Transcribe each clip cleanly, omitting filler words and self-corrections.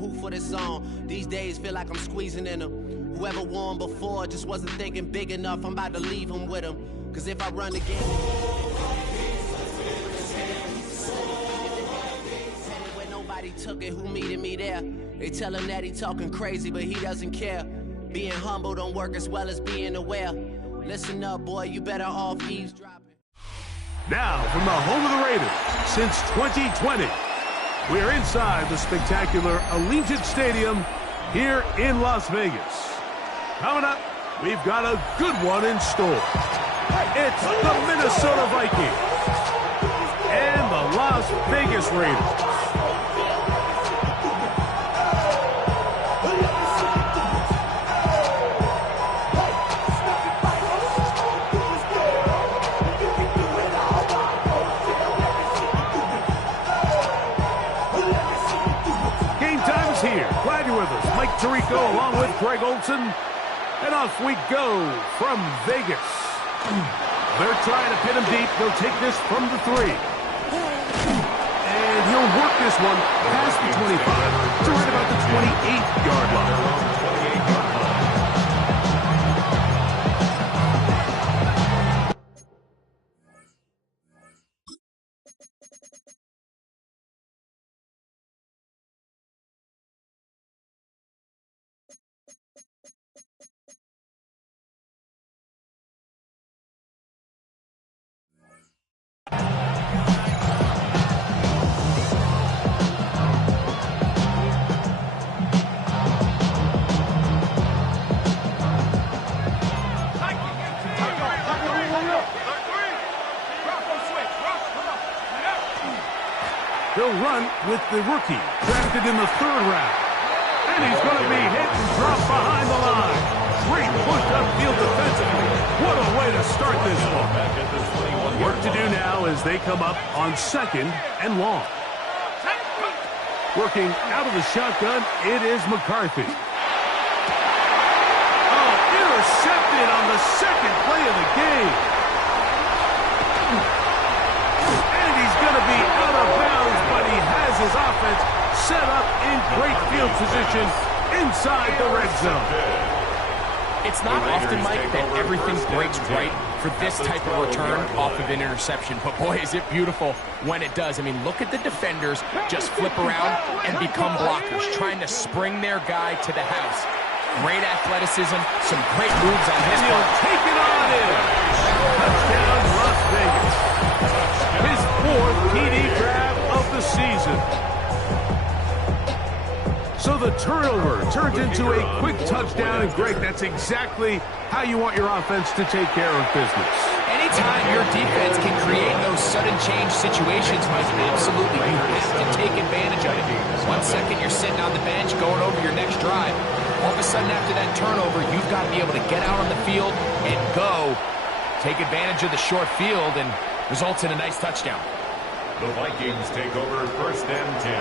hoop for this song. These days feel like I'm squeezing in them. Whoever won before just wasn't thinking big enough. I'm about to leave him with him. Cause if I run again, where nobody took it, who meeted me there? They tell him that he talking crazy, but he doesn't care. Being humble don't work as well as being aware. Listen up, boy, you better off eavesdropping. Now, from the home of the Raiders, since 2020, we are inside the spectacular Allegiant Stadium here in Las Vegas. Coming up, we've got a good one in store. It's the Minnesota Vikings and the Las Vegas Raiders. Here. Glad you're with us. Mike Tirico along with Greg Olson. And off we go from Vegas. They're trying to pin him deep. They'll take this from the 3. And he'll work this one past the 25 to right about the 28-yard line. He'll run with the rookie, drafted in the 3rd round. And he's going to be hit and dropped behind the line. Great push upfield defensively. What a way to start this one. Work to do now as they come up on 2nd and long. Working out of the shotgun, it is McCarthy. Oh, intercepted on the 2nd play of the game. And he's going to be out of bounds, but he has his offense set up in great field position inside the red zone. It's not often, Mike, that everything breaks right for this type of return off of an interception. But, boy, is it beautiful when it does. I mean, look at the defenders just flip around and become blockers, trying to spring their guy to the house. Great athleticism, some great moves on his part. Take it on in. Touchdown, Las Vegas. His 4th TD grab of the season. So the turnover turns into a quick touchdown, and Greg, that's exactly how you want your offense to take care of business. Anytime your defense can create those sudden change situations, Mike, absolutely, you have to take advantage of it. 1 second you're sitting on the bench going over your next drive. All of a sudden after that turnover, you've got to be able to get out on the field and go. Take advantage of the short field and results in a nice touchdown. The Vikings take over 1st and 10.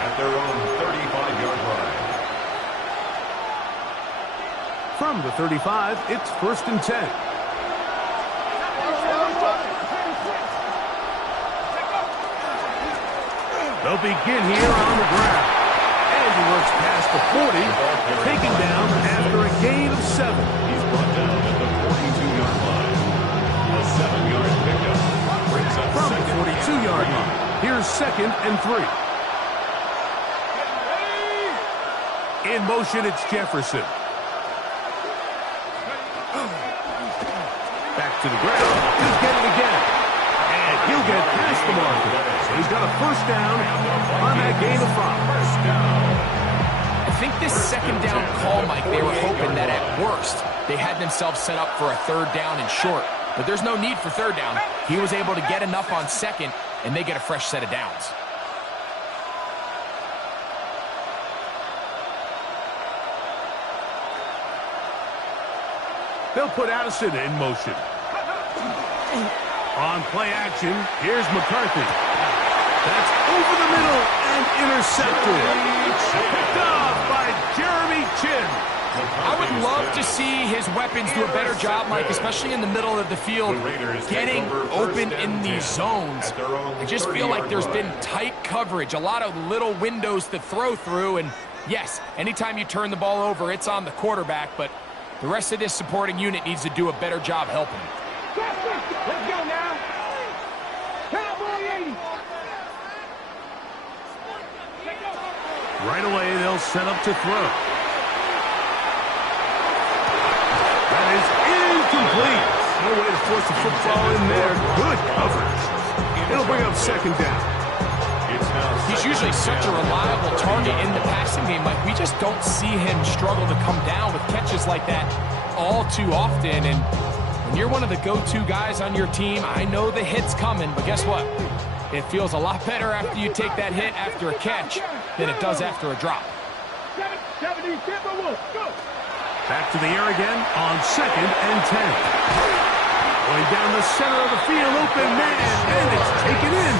At their own 35-yard line. From the 35, it's 1st and 10. They'll begin here on the ground. And he works past the 40, taken down after a gain of 7. He's brought down at the 42-yard line. A 7-yard pickup brings up from the 42-yard line. Here's 2nd and 3. In motion, it's Jefferson. Back to the ground. He'll get it again. And he'll get past the marker. So he's got a 1st down on that gain of 5. I think this 2nd down call, Mike, they were hoping that at worst they had themselves set up for a 3rd down and short. But there's no need for 3rd down. He was able to get enough on 2nd, and they get a fresh set of downs. They'll put Addison in motion. On play action, here's McCarthy. That's over the middle and intercepted. Picked off by Jeremy Chin. I would love to see him his weapons do a better job, Mike, especially in the middle of the field, getting open in these zones. I just feel like there's been tight coverage, a lot of little windows to throw through, and yes, anytime you turn the ball over, it's on the quarterback, but the rest of this supporting unit needs to do a better job helping. Let's go now. Cowboy 80. Right away, they'll set up to throw. That is incomplete. No way to force the football in there. Good coverage. It'll bring up second down. He's usually such a reliable target in the passing game. Like, we just don't see him struggle to come down with catches like that all too often. And when you're one of the go-to guys on your team, I know the hit's coming, but guess what? It feels a lot better after you take that hit after a catch than it does after a drop. Back to the air again on 2nd and 10. Going down the center of the field, open man, and it's taken in.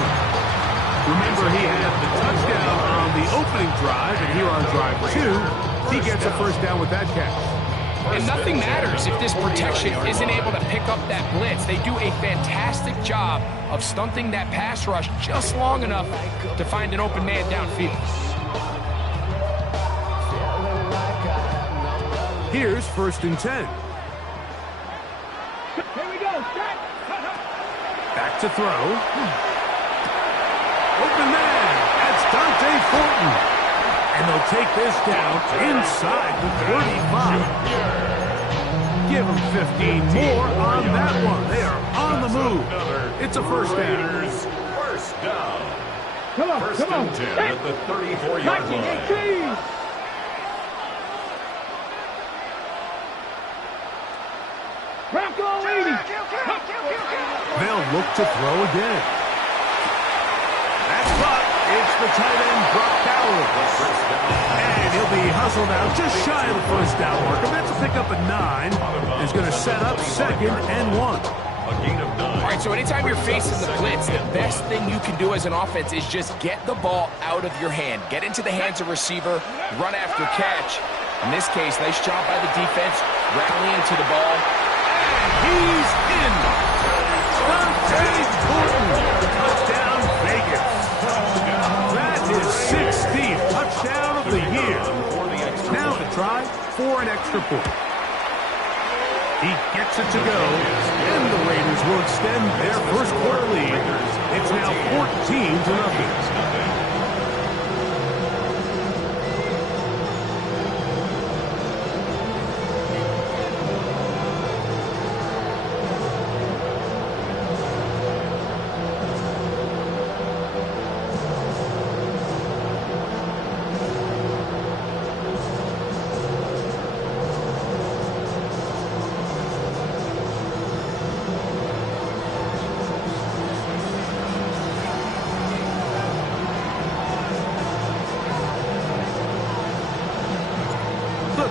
Remember, he had the touchdown on the opening drive, and here on drive 2, he gets a first down with that catch. And nothing matters if this protection isn't able to pick up that blitz. They do a fantastic job of stunting that pass rush just long enough to find an open man downfield. Here's 1st and 10. Here we go. Back to throw. Open man. That's Dante Fortin. And they'll take this down inside the 35. Give them 15 more on that one. They are on the move. It's a first down. First down. Come on, First come on. and 10 at the 34-yard line. Rocco 80. They'll look to throw again. That's caught. It's the tight end, Brock Bowers. And he'll be hustled out just shy of the first down marker. That's a pickup at 9. He's going to set up 2nd and 1. A gain of 9. All right, so anytime you're facing the blitz, the best thing you can do as an offense is just get the ball out of your hand. Get into the hands of receiver, run after catch. In this case, nice job by the defense, rallying to the ball. And he's in. Dante Fortin. Touchdown, Vegas. That is 16th touchdown of the year. Now to try for an extra point. He gets it to go, and the Raiders will extend their first quarter lead. It's now 14-0.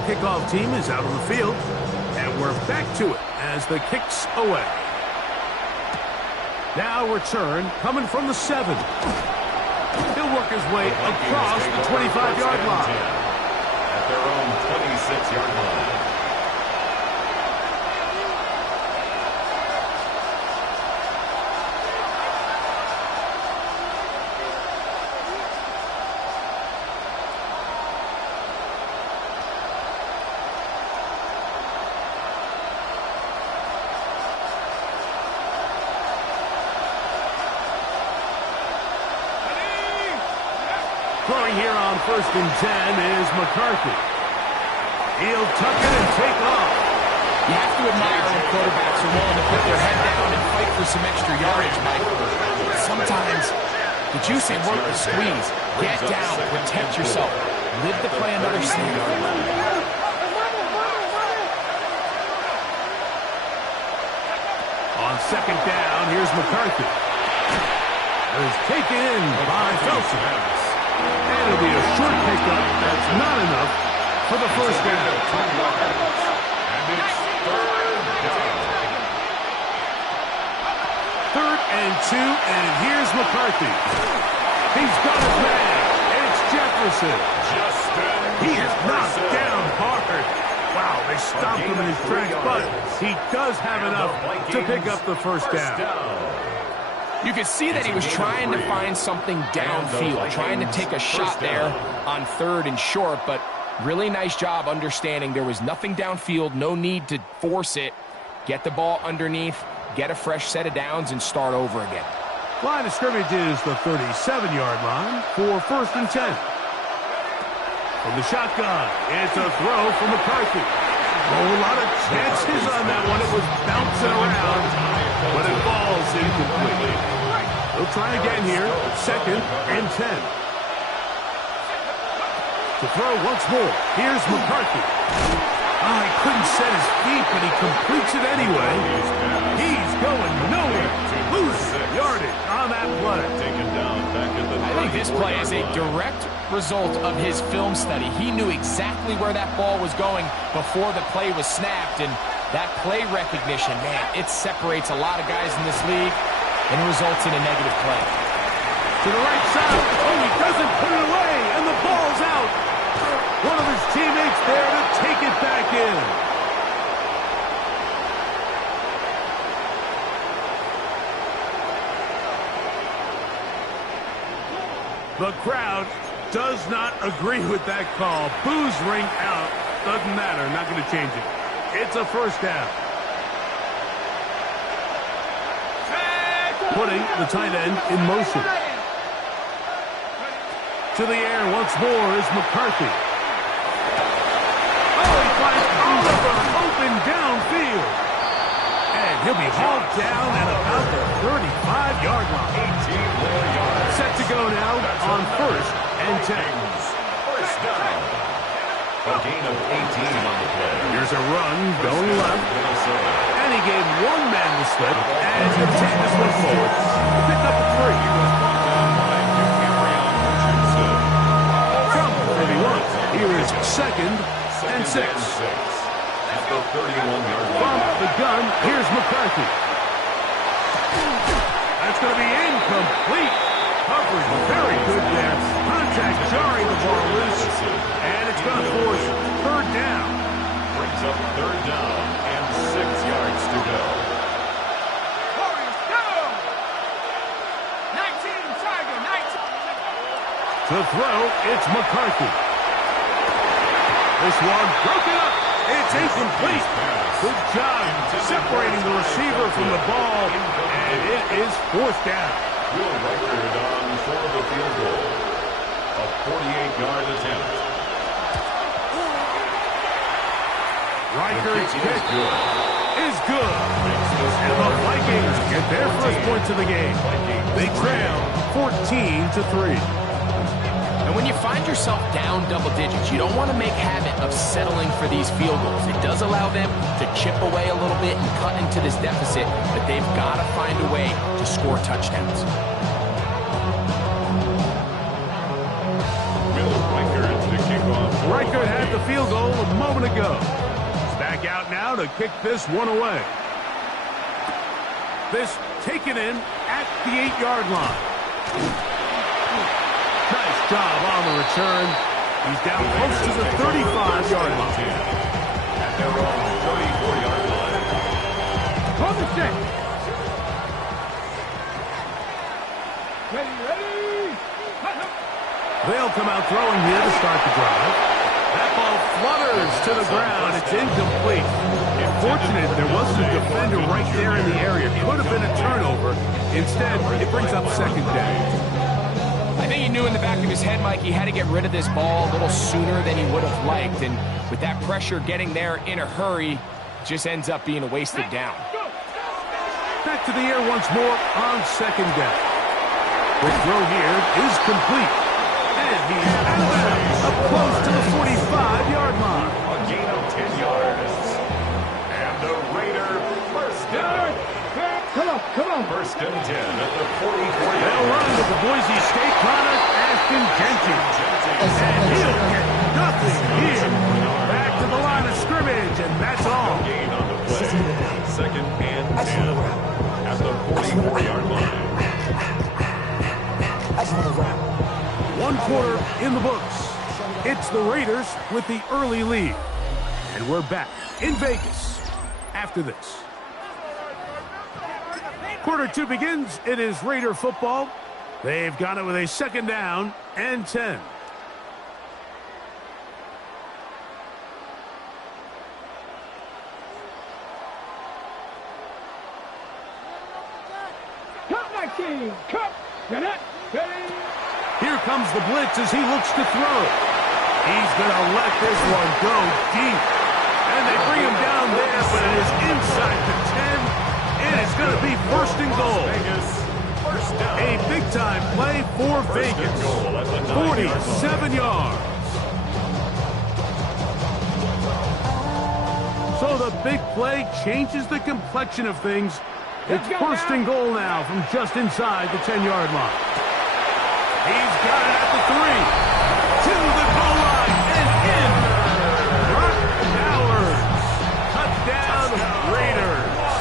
Kickoff team is out on the field, and we're back to it as the kick's away. Now return coming from the 7. He'll work his way across the 25-yard line. At their own 26-yard line. Throwing here on 1st and 10 is McCarthy. He'll tuck it and take off. You have to admire when quarterbacks are willing to put their head down and fight for some extra yardage, Mike. Sometimes the juice ain't worth the squeeze. Get down, protect yourself. Live to play another snap. On 2nd down, here's McCarthy. It is taken in by Felsen. And it'll be a short pickup. That's not enough for the first down. And it's 3rd down. 3rd and 2, and here's McCarthy. He's got his man. It's Jefferson. He is knocked down hard. Wow, Wow, they stopped him in his tracks, but he does have enough to pick up the first down. You could see that he was trying to find something downfield, trying to take a shot there on 3rd and short, but really nice job understanding there was nothing downfield, no need to force it. Get the ball underneath, get a fresh set of downs, and start over again. Line of scrimmage is the 37-yard line for 1st and 10. From the shotgun, it's a throw from McCarthy. Oh, a lot of chances on that one. It was bouncing around, but it falls incomplete. He'll try again here, 2nd and 10. To throw once more, here's McCarthy. Oh, he couldn't set his feet, but he completes it anyway. He's going nowhere. Lose yardage on that play. I think this play is a direct result of his film study. He knew exactly where that ball was going before the play was snapped, and that play recognition, man, it separates a lot of guys in this league and results in a negative play. To the right side. Oh, he doesn't put it away, and the ball's out. One of his teammates there to take it back in. The crowd does not agree with that call. Boos ring out. Doesn't matter. Not going to change it. It's a first down. Putting the tight end in motion. To the air once more is McCarthy. Oh, he finds Oliver open downfield. And he'll be hauled down at about the 35-yard line. 18 more yards. Set to go now on 1st and 10. First down. A gain of 18 on the play. Here's a run going left. And he gave one man the slip. And he'll take this one forward. Pick up a 3. From 31. Here is 2nd and 6. At the 31-yard line. From the gun, here's McCarthy. That's going to be incomplete. Coverage very good there. Contact jarring the ball loose. And it's going to force 3rd down. Brings up 3rd down and 6 yards to go. To throw, it's McCarthy. This one broken up. It's incomplete. Good job separating the receiver from the ball, and it is 4th down. Will Reichard on for the field goal. A 48-yard attempt. Reichard's kick is good. And the Vikings get their first points of the game. They trail 14-3. And when you find yourself down double digits, you don't want to make habit of settling for these field goals. It does allow them to chip away a little bit and cut into this deficit, but they've got to find a way to score touchdowns. Will Reichard to kick off. Reichard had the field goal a moment ago. He's back out now to kick this one away. This taken in at the 8-yard line. Nice job on the return. He's down close to the 35-yard line. At their own 34-yard line. On the set. Ready. They'll come out throwing here to start the drive. That ball flutters to the ground. It's incomplete. Unfortunate there wasn't a defender right there in the area. Could have been a turnover. Instead, it brings up 2nd down. I think he knew in the back of his head, Mike, he had to get rid of this ball a little sooner than he would have liked. And with that pressure getting there in a hurry, it just ends up being a wasted down. Back to the air once more on 2nd down. The throw here is complete. And he's out of bounds, up close to the 45-yard line. A gain of 10 yards. And the Raider first down. Come on. 1st and 10 at the 44-yard They'll line. run with the Boise State product, Ashton Jenkins. And he'll get nothing here. Back to the line of scrimmage, and that's all. Gain on the play. 2nd and 10 at the 44-yard line. 1 quarter in the books. It's the Raiders with the early lead. And we're back in Vegas after this. Quarter 2 begins. It is Raider football. They've got it with a 2nd down and 10. Cut my team. Cut. Get it. Ready. Here comes the blitz as he looks to throw. He's going to let this one go deep. And they bring him down there, but it is inside the 10. And it's going to be 1st and goal. A big-time play for Vegas. 47 yards. So the big play changes the complexion of things. It's 1st and goal now from just inside the 10-yard line. He's got it at the 3. To the goal line and in. Brock Bowers. Touchdown Raiders.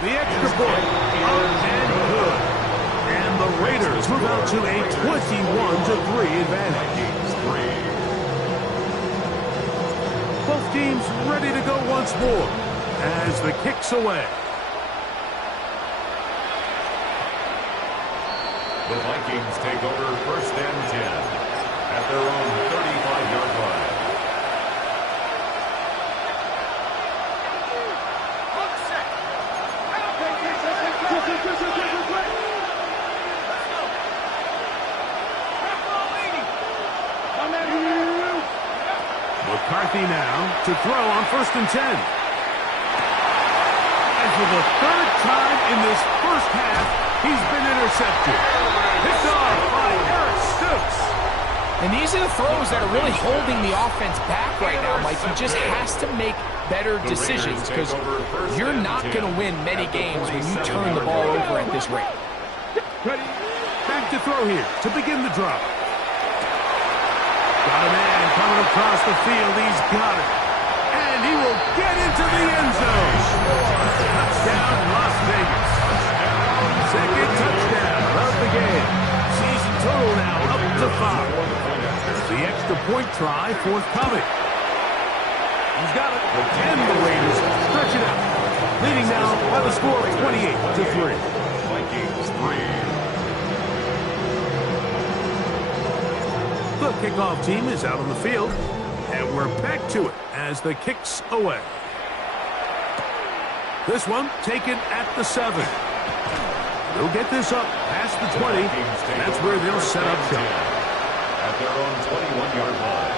The extra point up and good. And the Raiders move out to a 21-3 advantage. Both teams ready to go once more as the kick's away. The Vikings take over 1st and 10 at their own 35-yard line. McCarthy now to throw on 1st and 10. And for the 3rd time in this 1st half, he's been intercepted. Picked off by Eric Stokes. And these are the throws that are really holding the offense back right now, Mike. He just has to make better decisions because you're not going to win many games when you turn the ball over at this rate. Back to throw here to begin the drop. Got a man coming across the field. He's got it. And he will get into the end zone. Touchdown, Las Vegas. 2nd touchdown of the game. Season total now up to 5. The extra point try forthcoming. He's got it. And the Raiders stretch it out. Leading now by the score of 28-3. Vikings 3. The kickoff team is out on the field, and we're back to it as the kick's away. This one taken at the 7. They'll get this up past the 20. That's where they'll set up shop. At their own 21-yard line.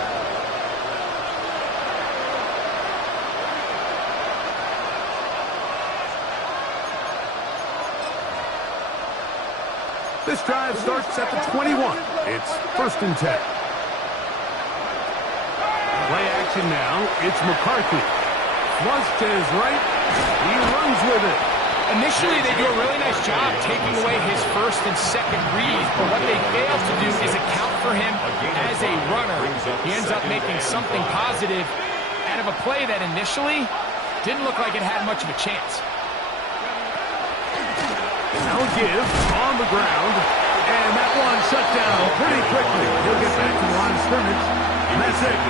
This drive starts at the 21. It's 1st and 10. Play action now. It's McCarthy. Flush to his right. He runs with it. Initially, they do a really nice job taking away his 1st and 2nd reads, but what they fail to do is account for him as a runner. He ends up making something positive out of a play that initially didn't look like it had much of a chance. Now give on the ground, and that one shut down pretty quickly. He'll get back to the line of scrimmage, and that's it.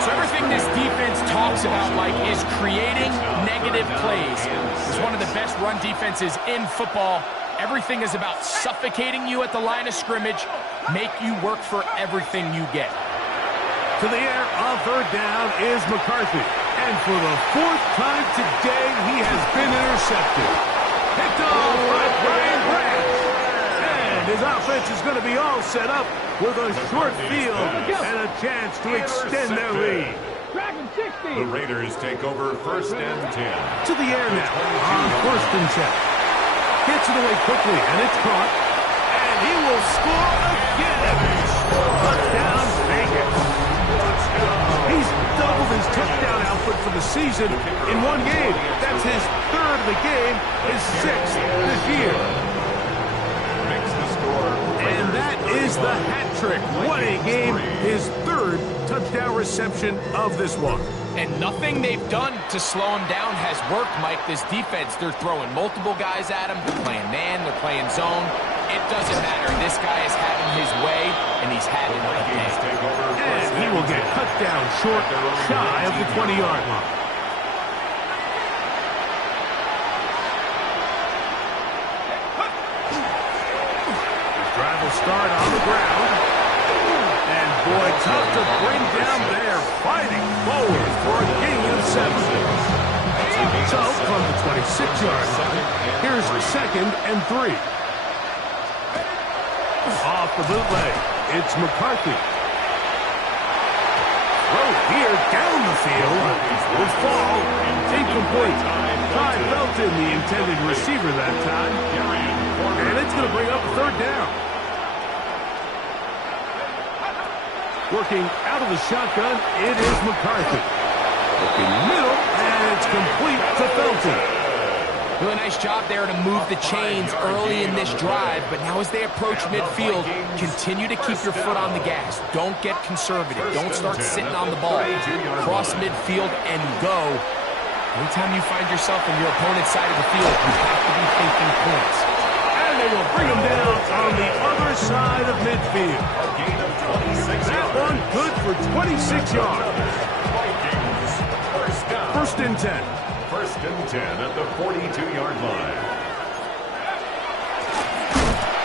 So everything this defense talks about, Mike, is creating negative plays. It's one of the best run defenses in football. Everything is about suffocating you at the line of scrimmage, make you work for everything you get. To the air on 3rd down is McCarthy. And for the 4th time today, he has been intercepted. Picked off by Brian Branch. And his offense is going to be all set up with a short field and a chance to extend their lead. The Raiders take over 1st and 10. To the air now on 1st and 10. Gets it away quickly, and it's caught. And he will score again. Touchdown, Vegas. He's doubled his touchdown output for the season in one game. That's his 3rd of the game, his 6th this year. Makes the score. And that is the hat trick. What a game. His 3rd touchdown reception of this one. And nothing they've done to slow him down has worked, Mike. This defense, they're throwing multiple guys at him. They're playing man, they're playing zone. It doesn't matter. This guy is having his way, and he's having a day. And he will get cut down short, shy of the 20-yard line. Drive will start on the ground. And boy, tough to bring down there. Fighting forward for a gain of 7. So from the 26-yard line, here's 2nd and 3. Off the bootleg, it's McCarthy. Throw here down the field. Will fall. Incomplete. Todd Belton, the intended receiver that time. And it's going to bring up 3rd down. Working out of the shotgun, it is McCarthy. Looking middle, and it's complete to Felton. Really nice job there to move the chains early in this drive, but now as they approach midfield, continue to keep your foot on the gas. Don't get conservative. Don't start sitting on the ball. Cross midfield and go. Anytime you find yourself on your opponent's side of the field, you have to be thinking points. And they will bring them down on the other side of midfield. That one good for 26 yards. 1st and 10. 1st and 10 at the 42-yard line.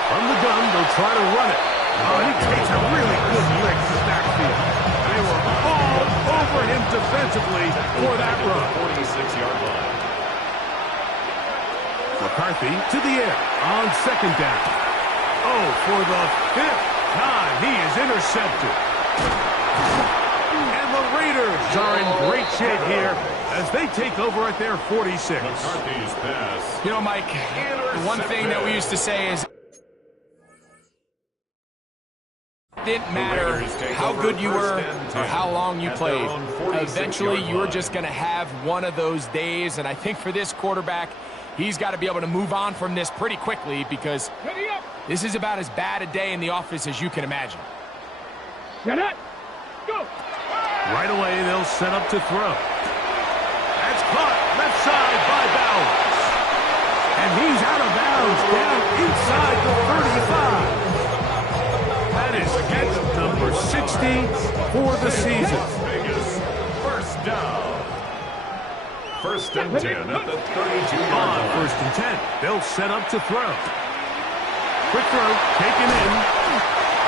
From the gun, they'll try to run it. Oh, he takes a really good lick to backfield. They were all over him defensively for that run. 46-yard line. McCarthy to the air on 2nd down. Oh, for the 5th time, he is intercepted. And the Raiders are in great shape here as they take over at their 46. McCarthy's pass. You know, Mike, the one thing that we used to say is it didn't matter how good you were or how long you played. Eventually, you were just going to have one of those days, and I think for this quarterback, he's got to be able to move on from this pretty quickly because this is about as bad a day in the office as you can imagine. Get it. Go. Right away, they'll set up to throw. That's caught left side by Bowers. And he's out of bounds down inside the 35. That is catch number 60 for the season. First down. 1st and 10 at the 32-yard On line. 1st and 10, they'll set up to throw. Quick throw, taken in.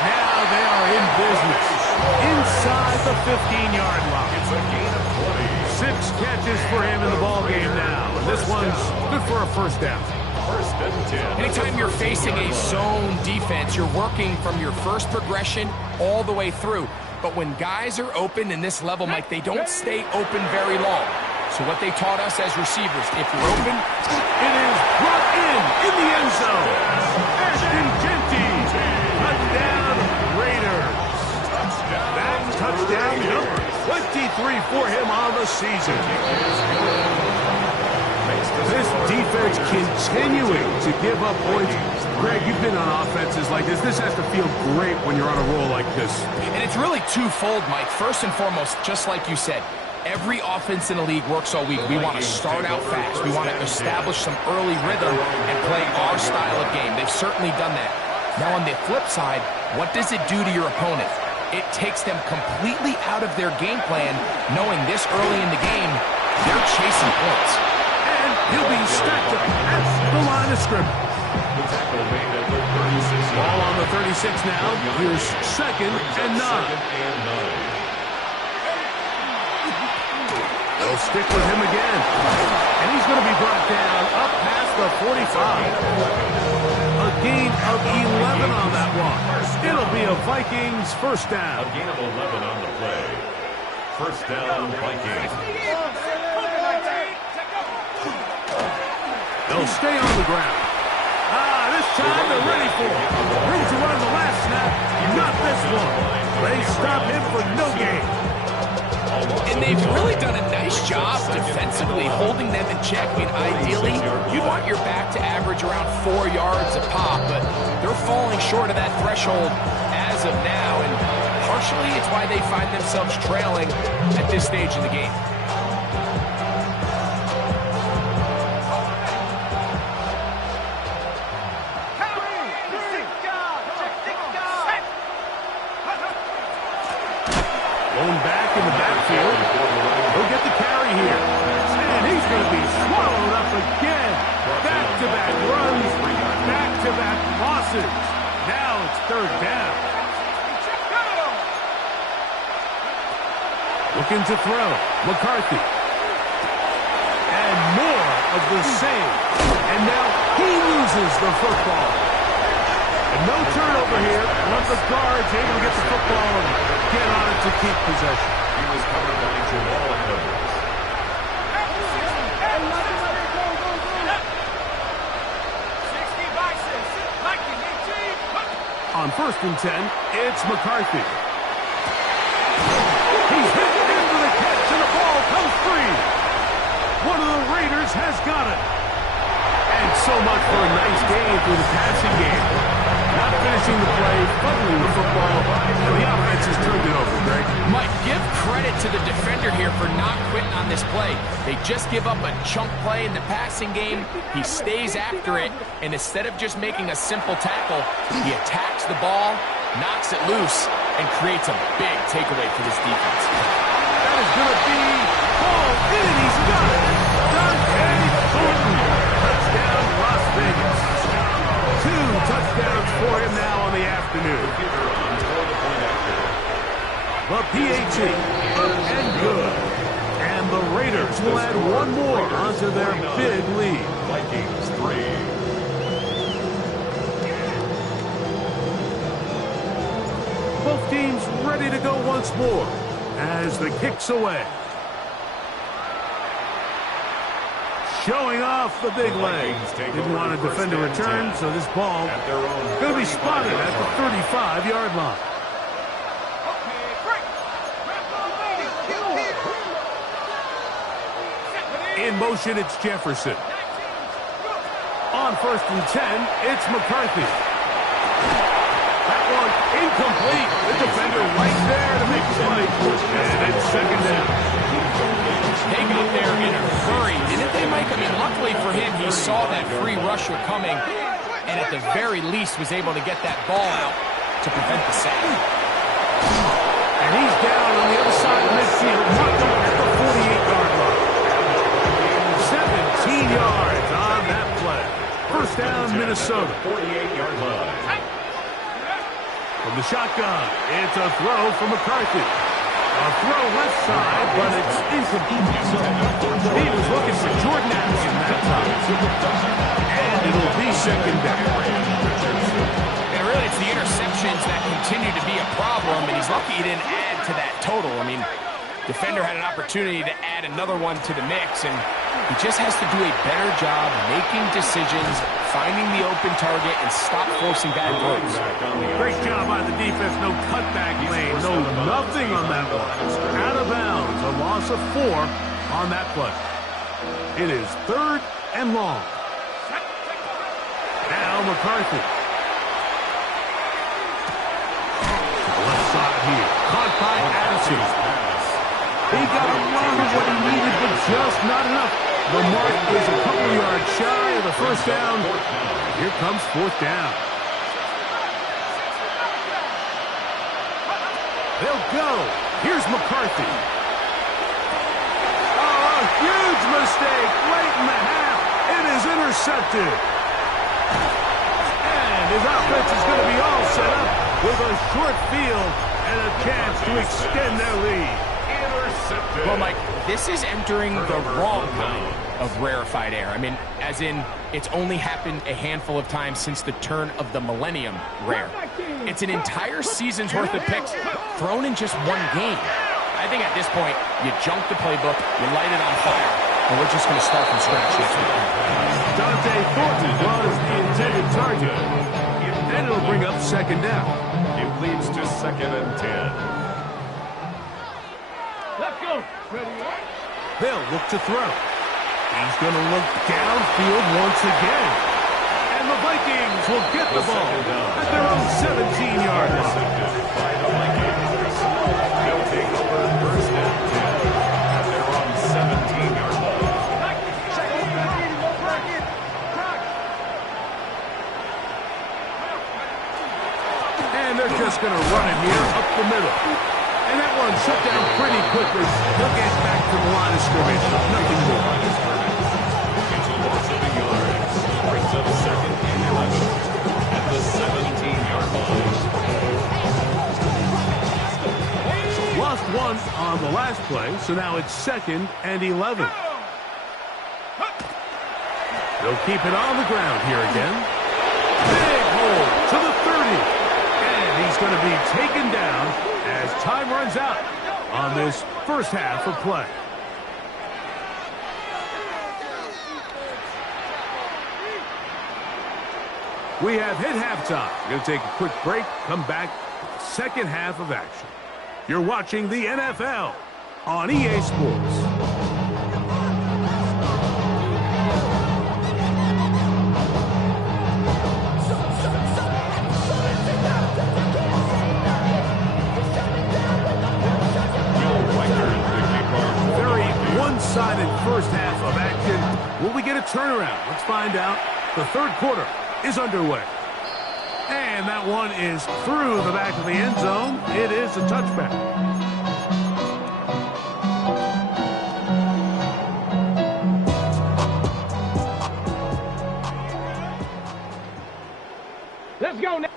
Now they are in business. Inside the 15-yard line. It's a gain of 20. 6 catches for him in the ballgame now. And this one's good for a 1st down. 1st and 10. Anytime you're facing a zone defense, you're working from your first progression all the way through. But when guys are open in this level, Mike, they don't stay open very long. So what they taught us as receivers, if you're open, it is brought in the end zone. Ashton Genty, touchdown Raiders. That touchdown number 23 for him on the season. This defense continuing to give up points. Greg, you've been on offenses like this. This has to feel great when you're on a roll like this. And it's really twofold, Mike. First and foremost, just like you said, every offense in the league works all week. We want to start out fast. We want to establish some early rhythm and play our style of game. They've certainly done that. Now, on the flip side, what does it do to your opponent? It takes them completely out of their game plan, knowing this early in the game, they're chasing points. And he'll be stacked up at the line of scrimmage. Ball on the 36 now. Here's 2nd and 9. They'll stick with him again. And he's going to be brought down up past the 45. A gain of 11 on that one. It'll be a Vikings 1st down. A gain of 11 on the play. 1st down, Vikings. They'll stay on the ground. This time they're ready for it. Room to run the last snap. Not this one. They stop him for no gain. And they've really done a nice job defensively holding them in check. I mean, ideally, you'd want your back to average around 4 yards a pop, but they're falling short of that threshold as of now, and partially it's why they find themselves trailing at this stage in the game. Going back in the backfield. He'll get the carry here. And he's going to be swallowed up again. Back-to-back runs, back-to-back losses. Now it's third down. Looking to throw. McCarthy. And more of the same. And now he loses the football. And no turnover here. Once the guard's able to get the football and get on it to keep possession. He was covered by Jamal Adams. On 1st and 10, it's McCarthy. He's hit after the catch, and the ball comes free. One of the Raiders has got it. And so much for a nice game through the passing game. Not finishing the play, fumbling the football, and the offense has turned it over, Greg. Mike, give credit to the defender here for not quitting on this play. They just give up a chunk play in the passing game. He stays after it, and instead of just making a simple tackle, he attacks the ball, knocks it loose, and creates a big takeaway for this defense. That is going to be ball in. He's got it. Dante Thornton. Touchdown, Las Vegas. 2 touchdowns for him now on the afternoon. The PAT, and good. And the Raiders will add one more onto their big lead. Vikings 3. Both teams ready to go once more as the kick's away. Showing off the big leg. Didn't want to defend a return, so this ball going to be spotted at the 35-yard line. In motion, it's Jefferson. On 1st and 10, it's McCarthy. That one incomplete. The defender right there to make the play. And it's second down. They got there in a hurry, didn't they, Mike? I mean, luckily for him, he saw that free rusher coming, and at the very least was able to get that ball out to prevent the sack. And he's down on the other side of midfield, marked up at the 48-yard line. 17 yards on that play. First down, Minnesota. 48-yard line. From the shotgun, it's a throw from McCarthy. A throw left side, but it's incomplete. He was looking for Jordan Addison that time. And it'll be second down. And really, it's the interceptions that continue to be a problem, and he's lucky he didn't add to that total. I mean, defender had an opportunity to add another one to the mix, and he just has to do a better job making decisions, finding the open target, and stop forcing bad throws. Great job by the defense. No cutback lane. No nothing on that one. Out of bounds. A loss of 4 on that play. It is 3rd and long. Now McCarthy. Left side here. Caught by Addison. He got a lot of what he needed, but just not enough. The mark is a couple yards shy of the first down. Here comes 4th down. They'll go. Here's McCarthy. Oh, a huge mistake late in the half. It is intercepted. And his offense is going to be all set up with a short field and a chance to extend their lead. Well, Mike, this is entering the wrong kind of rarefied air. I mean, as in, it's only happened a handful of times since the turn of the millennium rare. It's an entire season's worth of picks thrown in just one game. I think at this point, you junk the playbook, you light it on fire, and we're just going to start from scratch next week. Dante Thornton was the intended target. And it'll bring up second down. It leads to 2nd and 10. Let's go. They'll look to throw. He's going to look downfield once again. And the Vikings will get the ball at their own 17-yard line. By the Vikings. They'll take over 1st and 10 at their own 17-yard line. And they're just going to run it here up the middle. And that one shut down pretty quickly. He'll get back to the line of scrimmage. Nothing more. It's a loss of a yard. Brings up second and 11 at the 17-yard line. Lost one on the last play, so now it's second and 11. They'll keep it on the ground here again. Big hole to the 30. And he's going to be taken down as time runs out on this first half of play. We have hit halftime. We're going to take a quick break, come back with the second half of action. You're watching the NFL on EA Sports. Very one-sided first half of action. Will we get a turnaround? Let's find out. The third quarter is underway. And that one is through the back of the end zone. It is a touchback. Let's go now.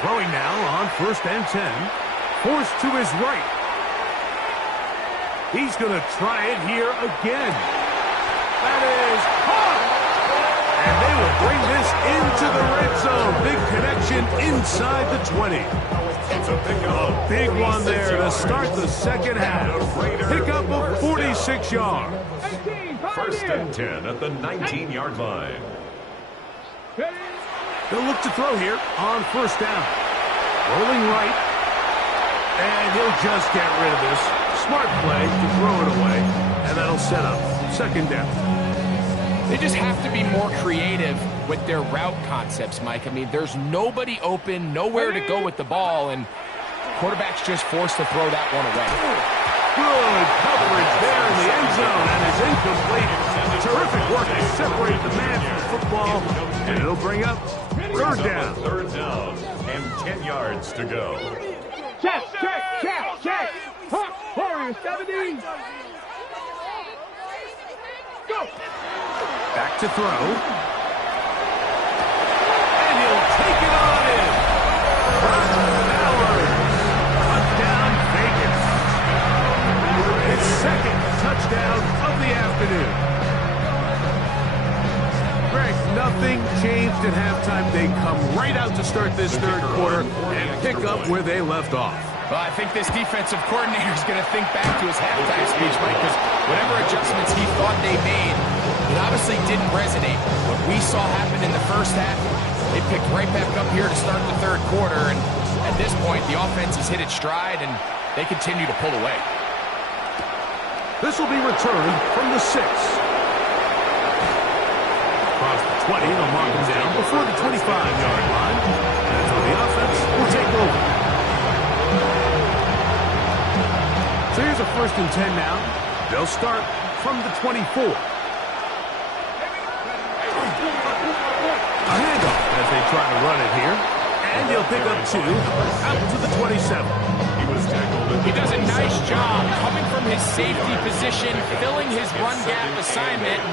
Throwing now on 1st and 10. Forced to his right. He's going to try it here again. That is caught. And they will bring this into the red zone. Big connection inside the 20. It's a pickup. A big one there to start the second half. Pickup of 46 yards. 18, First and 10 at the 19-yard line. They'll look to throw here on 1st down. Rolling right. And he'll just get rid of this. Smart play to throw it away. And that'll set up 2nd down. They just have to be more creative with their route concepts, Mike. I mean, there's nobody open, nowhere to go with the ball, and quarterback's just forced to throw that one away. Good coverage there in the end zone, and it's incomplete. Terrific work to separate the man from the football, and it'll bring up 3rd down. 3rd down and 10 yards to go. Check. Huh, Warriors 17. Go. Back to throw. And he'll take it on in. Bowers. Touchdown, Vegas. It's 2nd touchdown of the afternoon. Greg, nothing changed at halftime. They come right out to start this 3rd quarter and pick up where they left off. Well, I think this defensive coordinator is going to think back to his halftime speech, Mike, because whatever adjustments he thought they made, it obviously didn't resonate. What we saw happen in the first half, they picked right back up here to start the 3rd quarter, and at this point, the offense has hit its stride, and they continue to pull away. This will be returned from the 6. Across the 20, they'll mark him down before the 25-yard line. That's where the offense will take over. So here's a 1st and 10 now. They'll start from the 24. A handoff as they try to run it here. And he'll pick up 2 out to the 27. He was tackled. He does a nice job coming from his safety position, filling his run gap assignment, and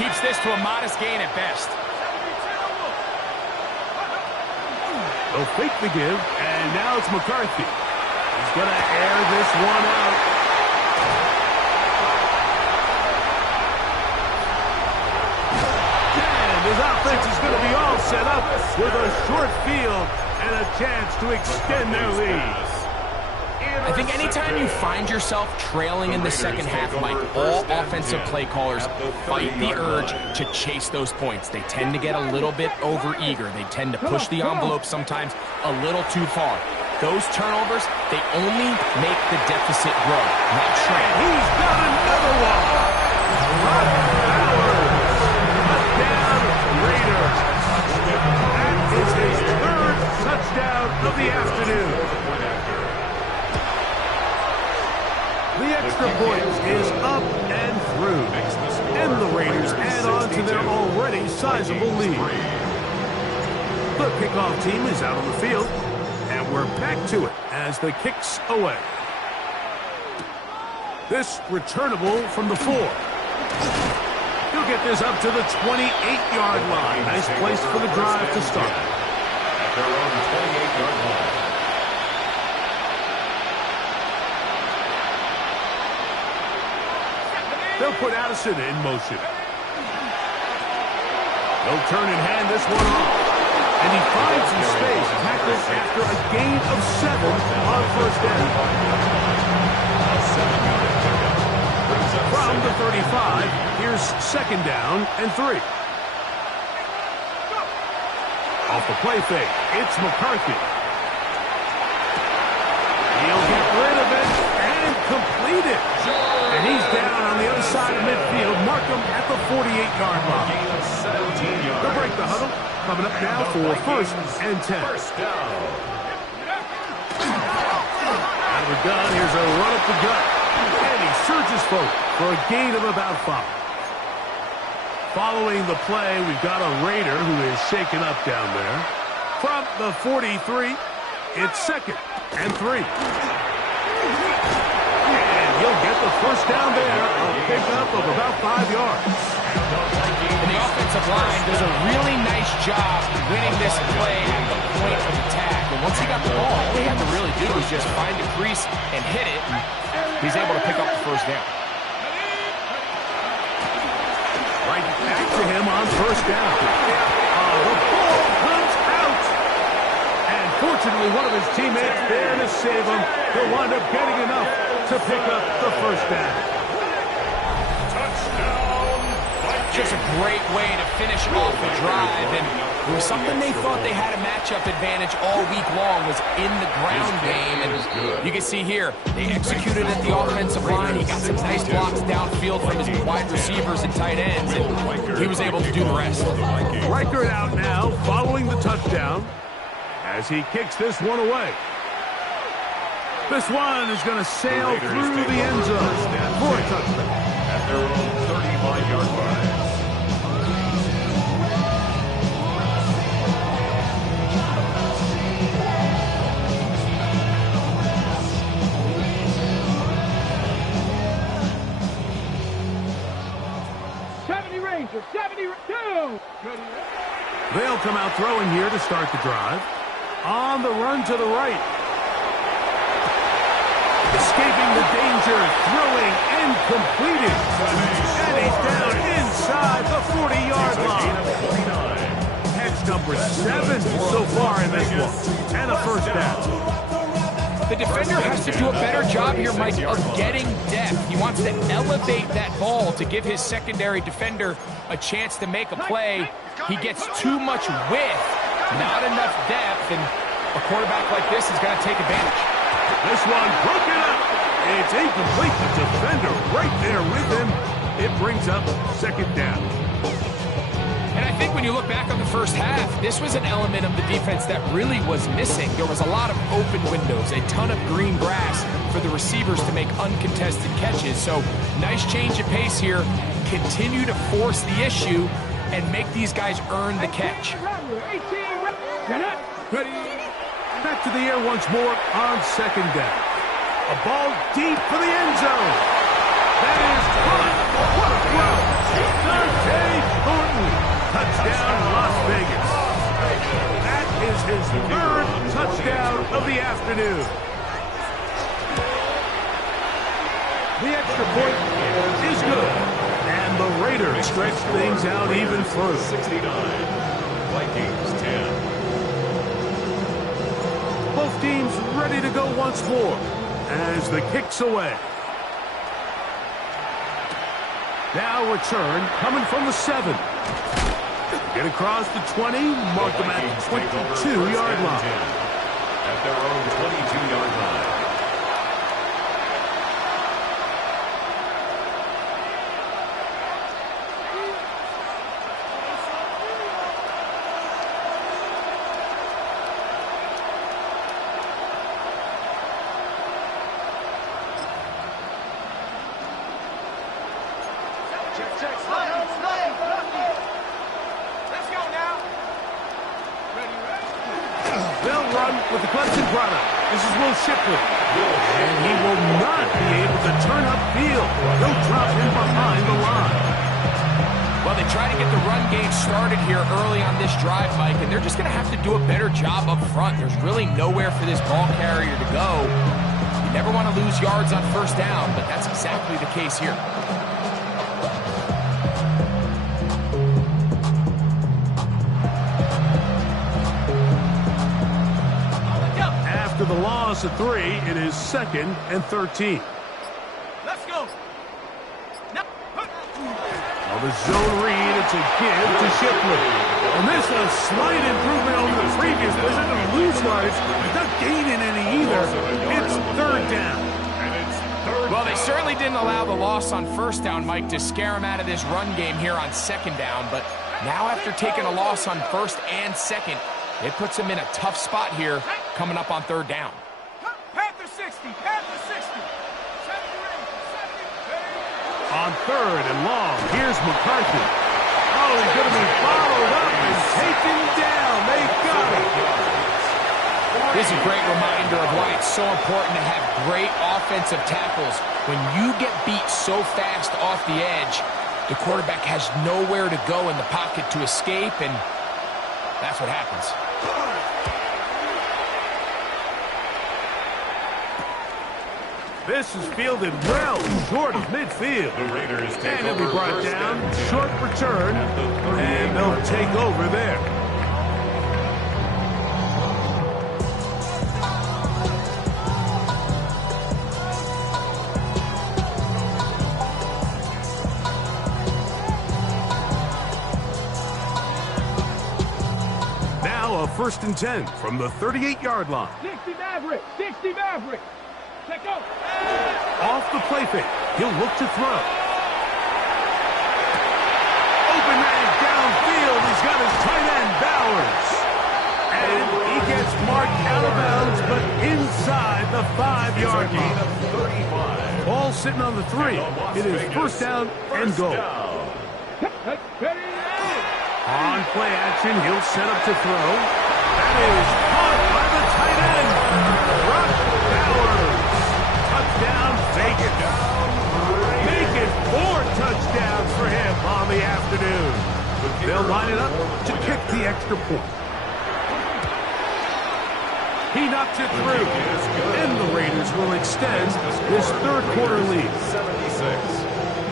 keeps this to a modest gain at best. They'll fake the give, and now it's McCarthy. He's going to air this one out. And his offense is going to be all set up with a short field and a chance to extend their lead. I think anytime you find yourself trailing in the second half, Mike, all offensive play callers fight the urge to chase those points. They tend to get a little bit overeager. They tend to push the envelope sometimes a little too far. Those turnovers, they only make the deficit grow, not shrink. He's got another one. Touchdown, Raiders. That is his 3rd touchdown of the afternoon. The extra point is up and through. And the Raiders add on to their already sizable lead. The kickoff team is out on the field. And we're back to it as the kick's away. This returnable from the 4. He'll get this up to the 28-yard line. Nice place for the drive to start. At their own 28-yard line. They'll put Addison in motion. They'll turn and hand this one off. And he finds some space, tackled after a gain of 7 on first down. A 7-yard pickup. Brings up From the 35, here's second down and 3. Off the play fake, it's McCarthy. He'll get rid of it and complete it. And he's down on the other side of midfield. Mark him at the 48-yard line. gain of 17 yards. They'll break the huddle. Coming up now for first and 10. First down. Out of the gun, here's a run up the gut. And he surges forward for a gain of about 5. Following the play, we've got a Raider who is shaken up down there. From the 43, it's second and 3. And he'll get the first down there. A pickup of about 5 yards. And the offensive line does a really nice job winning this play at the point of attack. And once he got the ball, all he had to really do was just find a crease and hit it. And he's able to pick up the first down. Right back to him on first down. The ball comes out. And fortunately, one of his teammates there to save him. He'll wind up getting enough to pick up the first down. Just a great way to finish off the drive, and it was something they thought they had a matchup advantage all week long, was in the ground game, and you can see here, they executed at the offensive line. He got some nice blocks downfield from his wide receivers and tight ends, and he was able to do the rest. Reichert out now, following the touchdown, as he kicks this one away. This one is going to sail through the end zone for a touchdown. At their own 35-yard line. Rangers, 72. They'll come out throwing here to start the drive. On the run to the right. Escaping the danger, throwing and completing. And he's down inside the 40-yard line. Catch number 7 so far in this one. And a first down. The defender has to do a better job here, Mike, of getting depth. He wants to elevate that ball to give his secondary defender a chance to make a play. He gets too much width, not enough depth, and a quarterback like this is going to take advantage. This one broken up. It's incomplete. The defender right there with him. It brings up second down. And I think when you look back on the first half, this was an element of the defense that really was missing. There was a lot of open windows, a ton of green grass for the receivers to make uncontested catches. So nice change of pace here. Continue to force the issue and make these guys earn the catch. Ready? Back to the air once more on second down. A ball deep for the end zone. That is caught. What a throw. Dante Thornton. Touchdown, Las Vegas. That is his 3rd touchdown of the afternoon. The extra point is good. And the Raiders stretch things out even further. 69. Vikings 10. Both teams ready to go once more as the kick's away. Now return coming from the 7. Get across the 20, mark them at the 22-yard line. At their own 22-yard line. run with the Clemson product. This is Will Shipley. And he will not be able to turn upfield. They'll drop him behind the line. Well, they try to get the run game started here early on this drive, Mike, and they're just going to have to do a better job up front. There's really nowhere for this ball carrier to go. You never want to lose yards on first down, but that's exactly the case here. After the loss of 3, it is 2nd and 13. Let's go. On the zone read, it's a give to Shipley. And this is a slight improvement over the previous. They're going to lose yards, not gaining any either. It's 3rd down. Well, they certainly didn't allow the loss on first down, Mike, to scare him out of this run game here on 2nd down. But now after taking a loss on 1st and 2nd, it puts him in a tough spot here coming up on 3rd down. Panther 60, Panther 60. On 3rd and long, here's McCarthy. Oh, he's going to be followed up and taken down. They got it. This is a great reminder of why it's so important to have great offensive tackles. When you get beat so fast off the edge, the quarterback has nowhere to go in the pocket to escape, and that's what happens. This is fielded well short of midfield. And he'll be brought down, short return, and they'll take over there. Now a 1st and 10 from the 38-yard line. 60 Maverick, 60 Maverick. Check out. Off the play fake, he'll look to throw. Open man downfield, he's got his tight end, Bowers. And he gets marked out of bounds, but inside the 5-yard line. Ball sitting on the 3. It is 1st down and goal. On play action, he'll set up to throw. That is caught by the tight end, Brock Bowers. Touchdown, Vegas. Make it 4 touchdowns for him on the afternoon. They'll line it up to kick the extra point. He knocks it through, and the Raiders will extend this 3rd quarter lead. 76,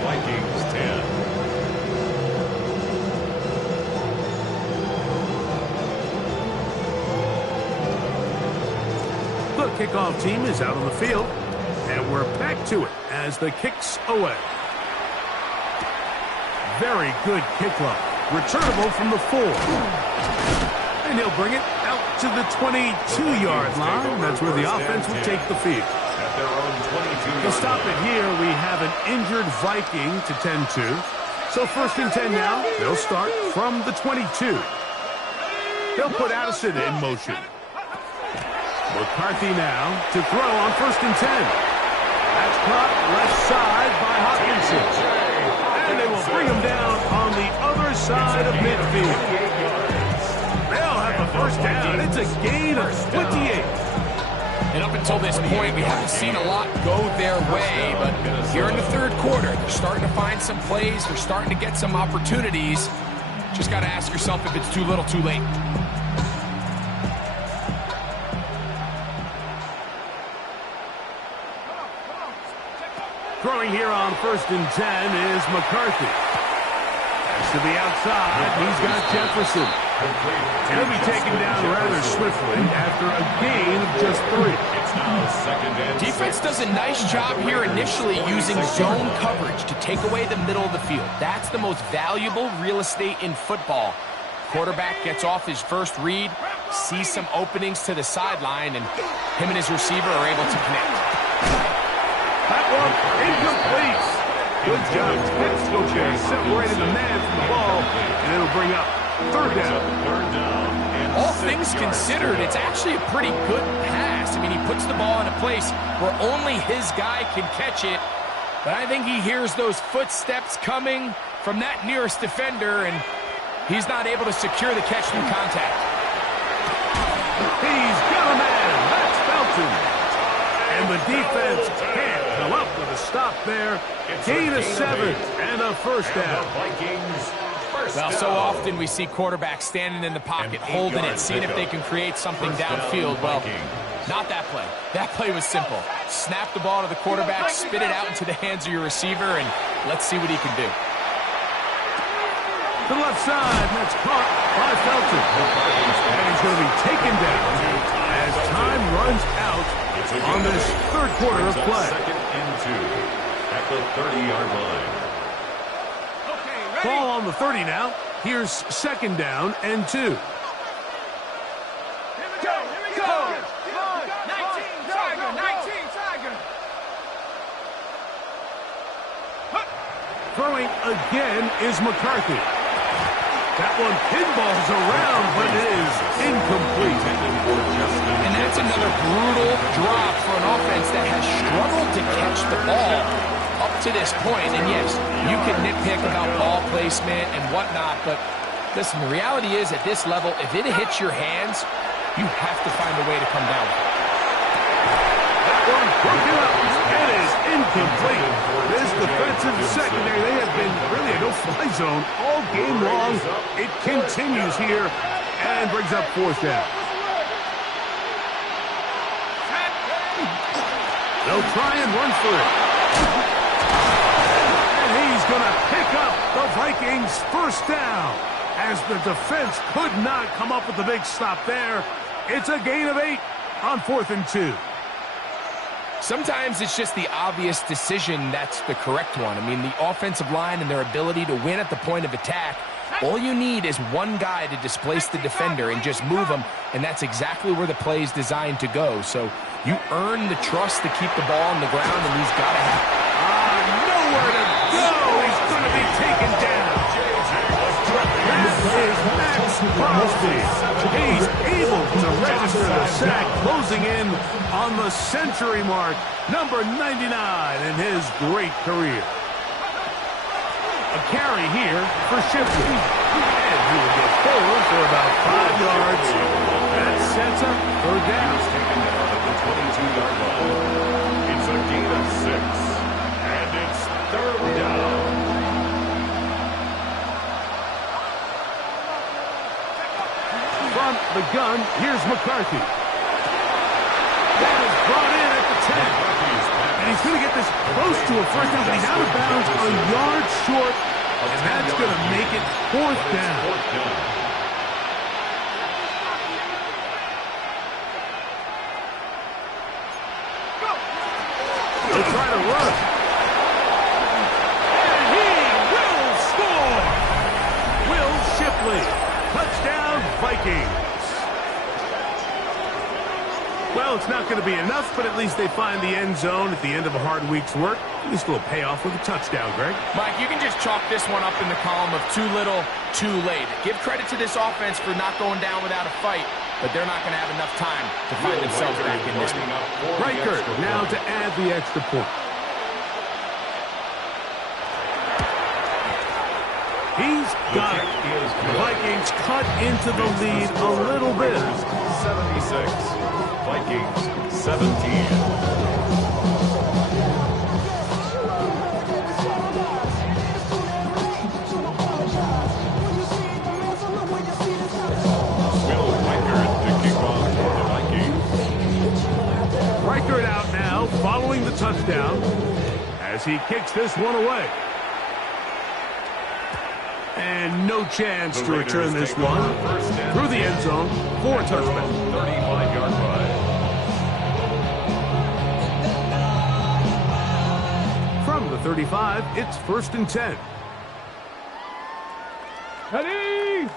Vikings 10. The kickoff team is out on the field, and we're back to it as the kick's away. Very good kickoff. Returnable from the 4. And he'll bring it out to the 22-yard line. That's where the offense will take the field. At their own 22. To stop it here, we have an injured Viking to tend to. So 1st and 10 now. They'll start from the 22. They'll put Addison in motion. McCarthy now to throw on 1st and 10. That's caught left side by Hopkinson. And they will bring him down on the other side of midfield. They'll have the 1st down. It's a gain of 28. And up until this point, we haven't seen a lot go their way, but here in the 3rd quarter, they're starting to find some plays. They're starting to get some opportunities. Just got to ask yourself if it's too little, too late. Throwing here on 1st and 10 is McCarthy. Pass to the outside. He's got Jefferson. He'll be taken down rather swiftly after a gain of just 3. It's now 2nd and 6. Defense does a nice job here initially using zone coverage to take away the middle of the field. That's the most valuable real estate in football. Quarterback gets off his first read, sees some openings to the sideline, and him and his receiver are able to connect. That one incomplete. Good job. Textbook separating the man from the ball, and it'll bring up 3rd down. 3rd down. And All 6 things yards. considered, it's actually a pretty good pass. I mean, he puts the ball in a place where only his guy can catch it. But I think he hears those footsteps coming from that nearest defender, and he's not able to secure the catch through contact. He's got him And the defense can't come up with a stop there. Gain of 7 and a first down. Well, so often we see quarterbacks standing in the pocket, holding it, seeing if they can create something downfield. Well, not that play. That play was simple. Snap the ball to the quarterback, spit it out into the hands of your receiver, and let's see what he can do. To the left side, and that's caught by Felton. And he's going to be taken down as time runs out on this third quarter of play. Second and 2 at the 30-yard line. Ball on the 30 now. Here's second down and 2. Throwing again is McCarthy. That one pinballs around, but it is incomplete. And that's another brutal drop for an offense that has struggled to catch the ball up to this point. And yes, you can nitpick about ball placement and whatnot, but listen, the reality is at this level, if it hits your hands, you have to find a way to come down with it. That one broken up. It is incomplete. This defensive secondary, they have been really a no-fly zone all game long. It continues here and brings up fourth down. They'll try and run for it. And he's going to pick up the Vikings' first down. As the defense could not come up with the big stop there. It's a gain of 8 on 4th and 2. Sometimes it's just the obvious decision that's the correct one. I mean, the offensive line and their ability to win at the point of attack, all you need is one guy to displace the defender and just move him, and that's exactly where the play is designed to go. So you earn the trust to keep the ball on the ground, and he's got to have nowhere to go. He's going to be taken down. That is Max Crosby. He's able to register the sack, closing in on the century mark, number 99 in his great career. A carry here for Shipley. And he will get forward for about 5 yards. That sets up third down. He's taken down at the 22-yard line. It's a gain of 6. And it's third down. From the gun, here's McCarthy. That is brought in at the 10. And he's going to get this close to a first down, but he's out of bounds a yard short, and that's going to make it fourth down. They'll try to run. And he will score! Will Shipley. Touchdown, Vikings. Well, it's not going to be enough, but at least they find the end zone at the end of a hard week's work. At least a little payoff with a touchdown, Greg. Mike, you can just chalk this one up in the column of too little, too late. Give credit to this offense for not going down without a fight, but they're not going to have enough time to find themselves back in this one. Reichert now to add the extra point. He's got it. The Vikings cut into the lead a little bit. 76. Vikings 17. Will Reichert to kick off for the Vikings. Reichert out now, following the touchdown, as he kicks this one away. And no chance to return this one through the end zone for a touchdown. 35-yard run. From the 35, it's 1st and 10. Ready?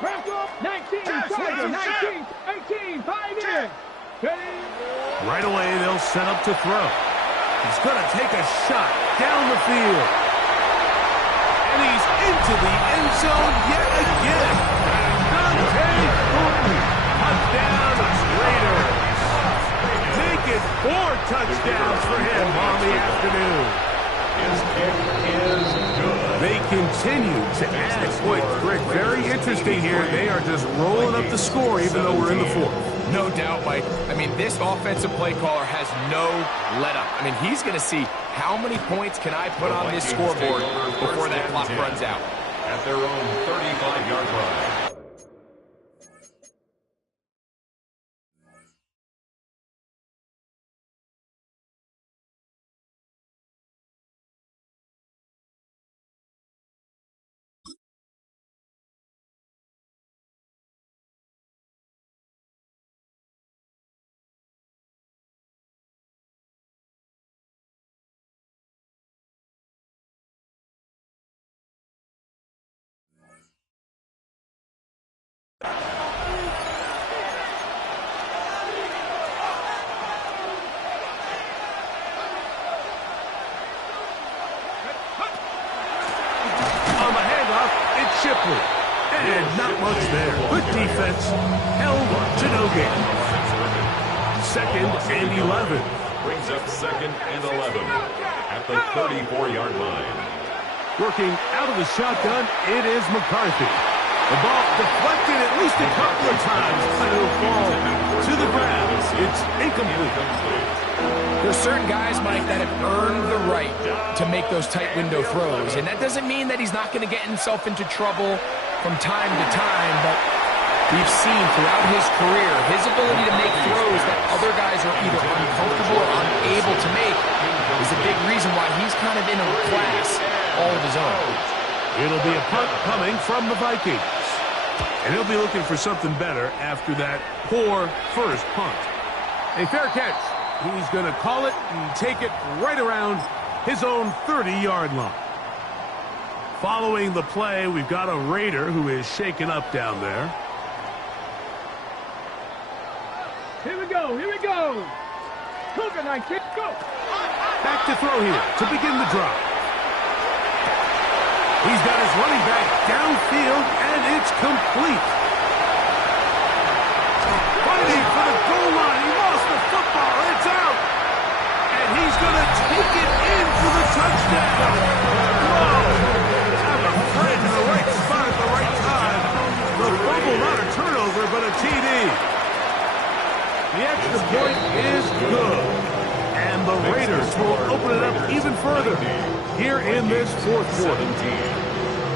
Back up. 19, Tiger, 19, 18, 5 in. Ready? Right away, they'll set up to throw. He's going to take a shot down the field. And he's into the end zone yet again. Touchdown, Raiders. Make it 4 touchdowns for him on the afternoon. His kick is good. They continue to add points. Rick, very interesting here. They are just rolling up the score even though we're in the fourth. No doubt, Mike. I mean, this offensive play caller has no let-up. I mean, he's going to see how many points can I put on this scoreboard before that clock runs out. At their own 35-yard line. And not much there. Good defense. Held to no gain. Second and 11. Brings up second and 11 at the 34-yard line. Working out of the shotgun, it is McCarthy. The ball deflected at least a couple of times. It'll fall to the ground. It's incomplete. There's certain guys, Mike, that have earned the right to make those tight window throws. And that doesn't mean that he's not going to get himself into trouble from time to time, but we've seen throughout his career, his ability to make throws that other guys are either uncomfortable or unable to make is a big reason why he's kind of in a class all of his own. It'll be a punt coming from the Vikings. And he'll be looking for something better after that poor first punt. A fair catch. He's going to call it and take it right around his own 30-yard line. Following the play, we've got a Raider who is shaken up down there. Here we go. Here we go. Cougar 19. Go. Back to throw here to begin the drive. He's got his running back downfield, and it's complete. Fighting for the goal line. He lost the football. It's out. And he's going to take it in for the touchdown. Whoa. I'm afraid in the right spot at the right time. The fumble, not a turnover, but a TD. The extra point is good. And the Raiders will open it up even further here in this fourth quarter.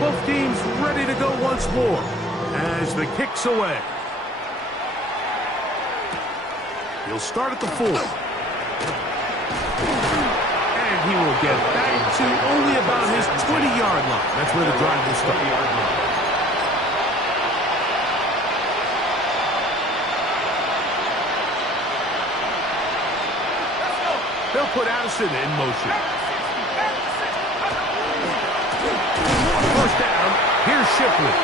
Both teams ready to go once more as the kick's away. He'll start at the 4. And he will get back to only about his 20-yard line. That's where the drive will start. They'll put Addison in motion. First down, here's Shipley.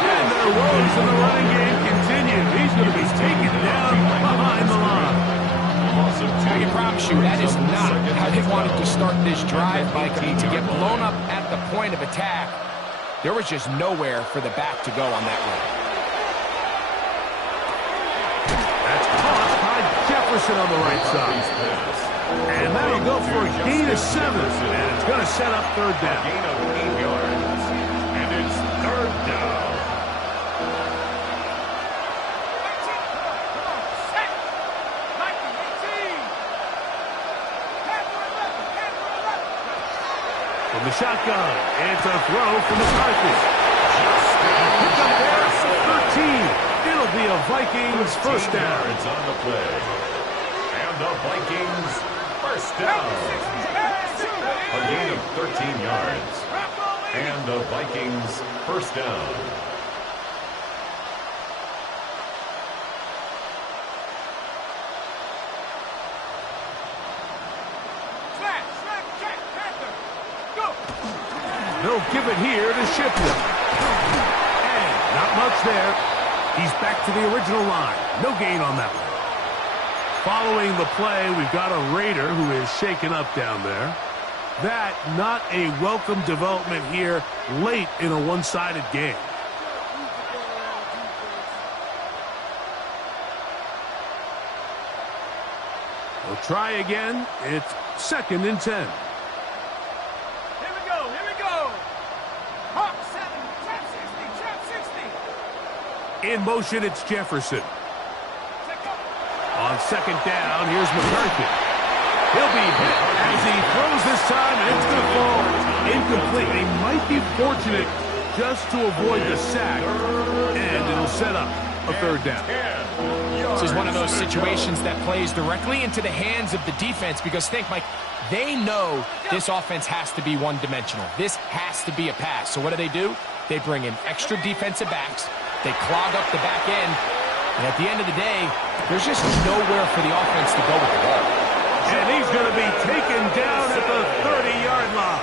And their woes in the running game continue. He's going to be taken down behind the line. I can promise you that is not how they wanted to start this drive, Mike. I mean, to get blown up at the point of attack, there was just nowhere for the back to go on that run. That's caught by Jefferson on the right side. And that'll go for a gain of 7. And it's going to set up third down. Gain of 8 yards. And it's third down. From the shotgun, it's a throw from McCarthy. Picked up there for 13. It'll be a Vikings first down. It's on the play. And the Vikings first down. A gain of 13 yards. And the Vikings first down. They'll give it here to Shipley. And not much there. He's back to the original line. No gain on that one. Following the play, we've got a Raider who is shaken up down there. That not a welcome development here late in a one-sided game. We'll try again. It's second and 10. In motion, it's Jefferson. On second down, here's McCarthy. He'll be hit as he throws this time, and it's going to fall incomplete. They might be fortunate just to avoid the sack, and it'll set up a third down. This is one of those situations that plays directly into the hands of the defense because think, Mike, they know this offense has to be one-dimensional. This has to be a pass. So what do? They bring in extra defensive backs. They clog up the back end. And at the end of the day, there's just nowhere for the offense to go with the ball. And he's going to be taken down at the 30-yard line.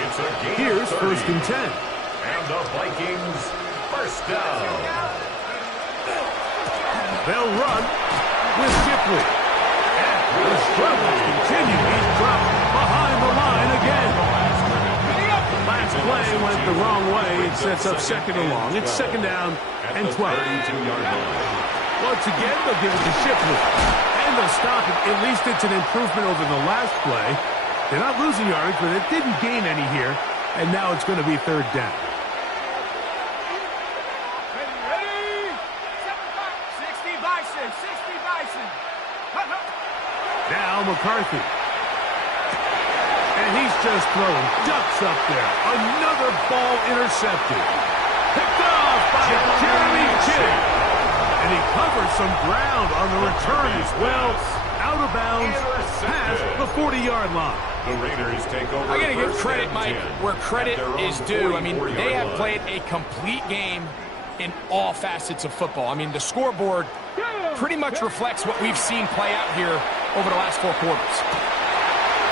It's a gain. Here's 1st and 10. And the Vikings first down. They'll run with Shipley. And the struggles continue. He's dropped behind the line again. Last play went the wrong way. It sets up 2nd and long. It's 2nd down and 12. Once again, they'll give it to Shipley. And they'll stop it. At least it's an improvement over the last play. They're not losing yards, but it didn't gain any here. And now it's going to be 3rd down. Now McCarthy. And he's just throwing ducks up there. Another ball intercepted. Picked off by Jeremy Chitty. And he covers some ground on the return as well. Out of bounds, past the 40-yard line. The Raiders take over. I got to give credit, Mike, where credit is due. I mean, they have played a complete game in all facets of football. I mean, the scoreboard pretty much reflects what we've seen play out here over the last 4 quarters.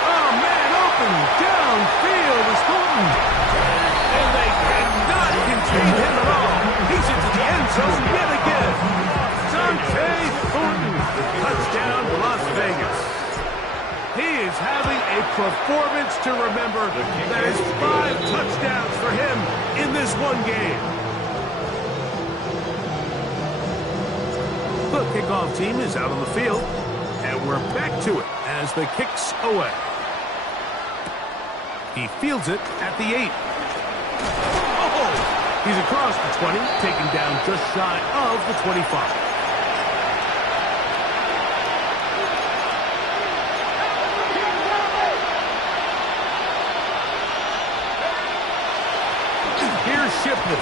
Oh, man, open downfield is Thornton. And they cannot contain him at all. He's into the end zone yet again. Dante Thornton, touchdown Las Vegas. He is having a performance to remember. That is 5 touchdowns for him in this one game. The kickoff team is out on the field, and we're back to it as the kick's away. He fields it at the 8. Oh! He's across the 20, taken down just shy of the 25. Here's Shipley,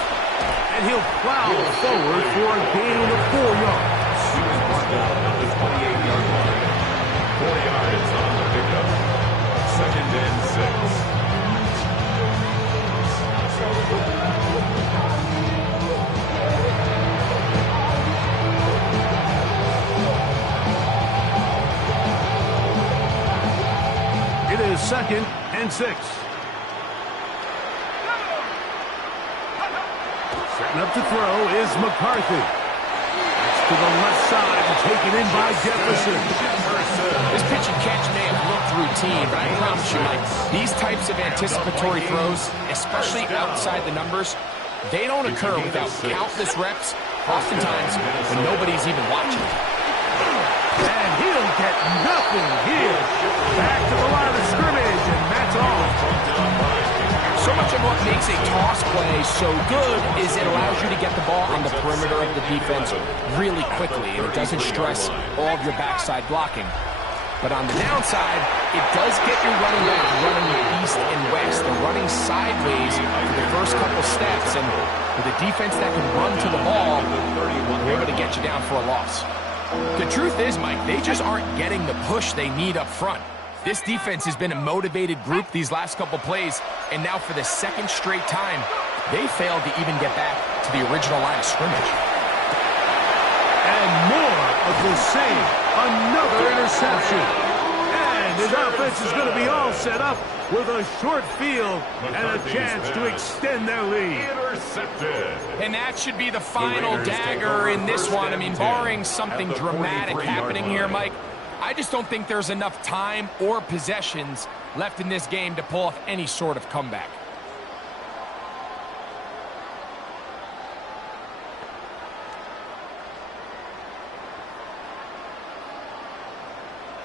and he'll plow forward for a gain of 4 yards. He was brought down on the 28-yard line. 4 yards on the pickup. 2nd and 6. It is 2nd and 6. Setting up to throw is McCarthy. To the left side and taken in by Jefferson. This pitch and catch may have looked routine, but I promise you, Mike, these types of anticipatory throws, especially outside the numbers, they don't occur without countless reps, oftentimes when nobody's even watching. And he'll get nothing here. Back to the line of scrimmage, and that's all. So much of what makes a toss play so good is it allows you to get the ball on the perimeter of the defense really quickly, and it doesn't stress all of your backside blocking. But on the downside, it does get your running back running east and west. They're running sideways for the first couple steps, and with a defense that can run to the ball, they're able to get you down for a loss. The truth is, Mike, they just aren't getting the push they need up front. This defense has been a motivated group these last couple plays, and now for the 2nd straight time, they failed to even get back to the original line of scrimmage. And more of the same. Another interception. And his offense is going to be all set up with a short field and a chance to extend their lead. Intercepted. And that should be the final dagger in this one. I mean, barring something dramatic happening here, Mike, I just don't think there's enough time or possessions left in this game to pull off any sort of comeback.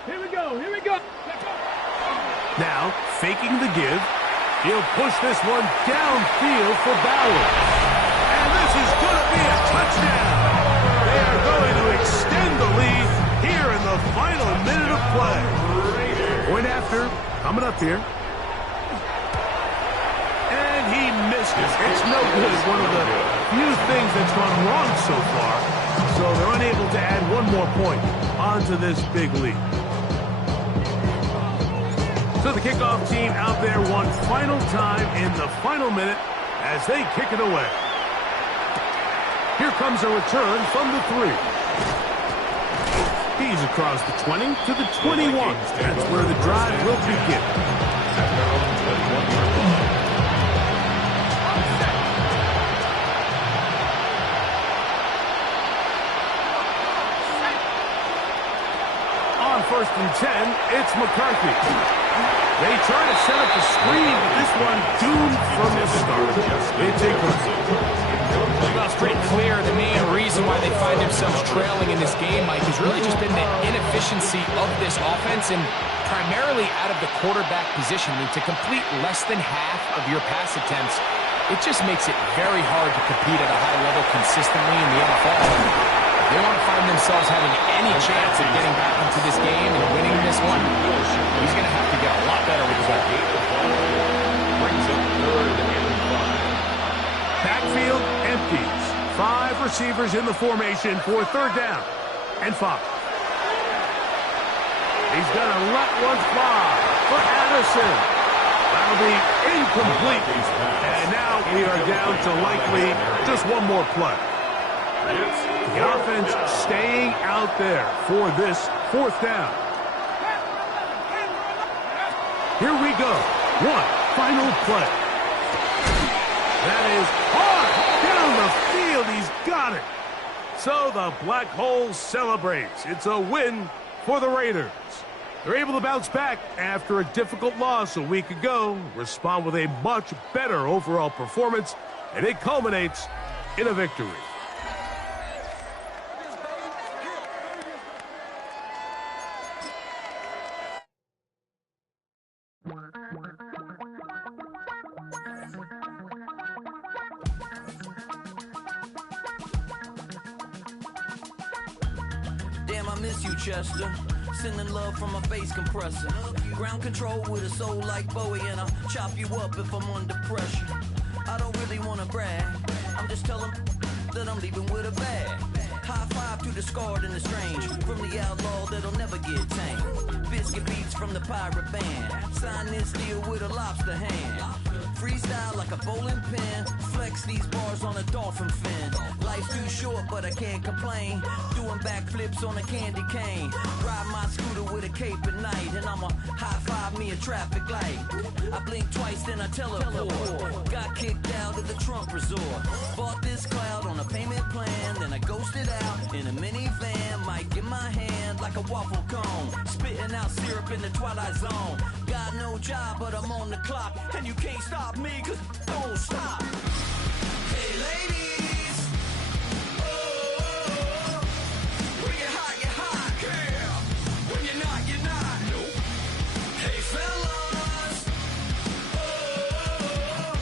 Here we go, here we go. Now, faking the give, he'll push this one downfield for Bauer. And this is going to be a touchdown. final minute of play. Point after, coming up here. And he missed it. It's no good. One of the few things that's gone wrong so far. So they're unable to add one more point onto this big lead. So the kickoff team out there one final time in the final minute as they kick it away. Here comes a return from the 3. He's across the 20 to the 21. That's where the drive will begin. On 1st and 10, it's McCarthy. They try to set up the screen, but this one doomed from the start. It's incomplete. Well, it's pretty clear the main reason why they find themselves trailing in this game, Mike, has really just been the inefficiency of this offense and primarily out of the quarterback position. I mean, to complete less than half of your pass attempts, it just makes it very hard to compete at a high level consistently in the NFL. If they want to find themselves having any chance of getting back into this game and winning this one, he's going to have to get a lot better with his ball. Brings up 3rd and 5. Backfield empties. 5 receivers in the formation for 3rd down and 5. He's going to let one fly for Addison. That'll be incomplete. And now we are down to likely just one more play. The offense staying out there for this 4th down. Here we go. One final play. That is hard down the field. He's got it. So the Black Hole celebrates. It's a win for the Raiders. They're able to bounce back after a difficult loss a week ago, respond with a much better overall performance, and it culminates in a victory. Damn, I miss you, Chester. Sending love from a bass compressor. Ground control with a soul like Bowie, and I'll chop you up if I'm under pressure. I don't really want to brag. I'm just telling that I'm leaving with a bag. High five to the scarred and the strange. From the outlaw that'll never get tamed. Biscuit beats from the pirate band. Sign this deal with a lobster hand. Freestyle like a bowling pin. Flex these bars on a dolphin fin. Life's too short, but I can't complain. Doing backflips on a candy cane. Ride my scooter with a cape at night. And I'ma high five me a traffic light. I blink twice, then I teleport. Got kicked out of the Trump resort. Bought this cloud on a payment plan. Then I ghosted out in a minivan. Mic in my hand like a waffle cone. Spitting out syrup in the twilight zone. Got no job, but I'm on the clock. And you can't stop me, cause don't stop. Hey ladies, oh, when you're hot, girl. When you're not, nope. Hey fellas, oh,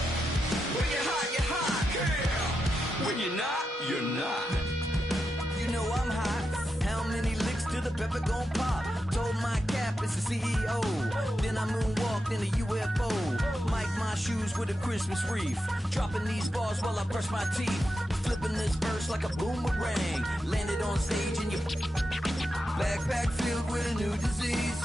when you're hot, girl. When you're not. You know I'm hot. How many licks till the pepper gon' pop? Told my cap it's the CEO. Then I moonwalked in a UFO. Mike my shoes with a Christmas wreath. Dropping these bars while I brush my teeth. Flipping this verse like a boomerang. Landed on stage in your backpack filled with a new disease.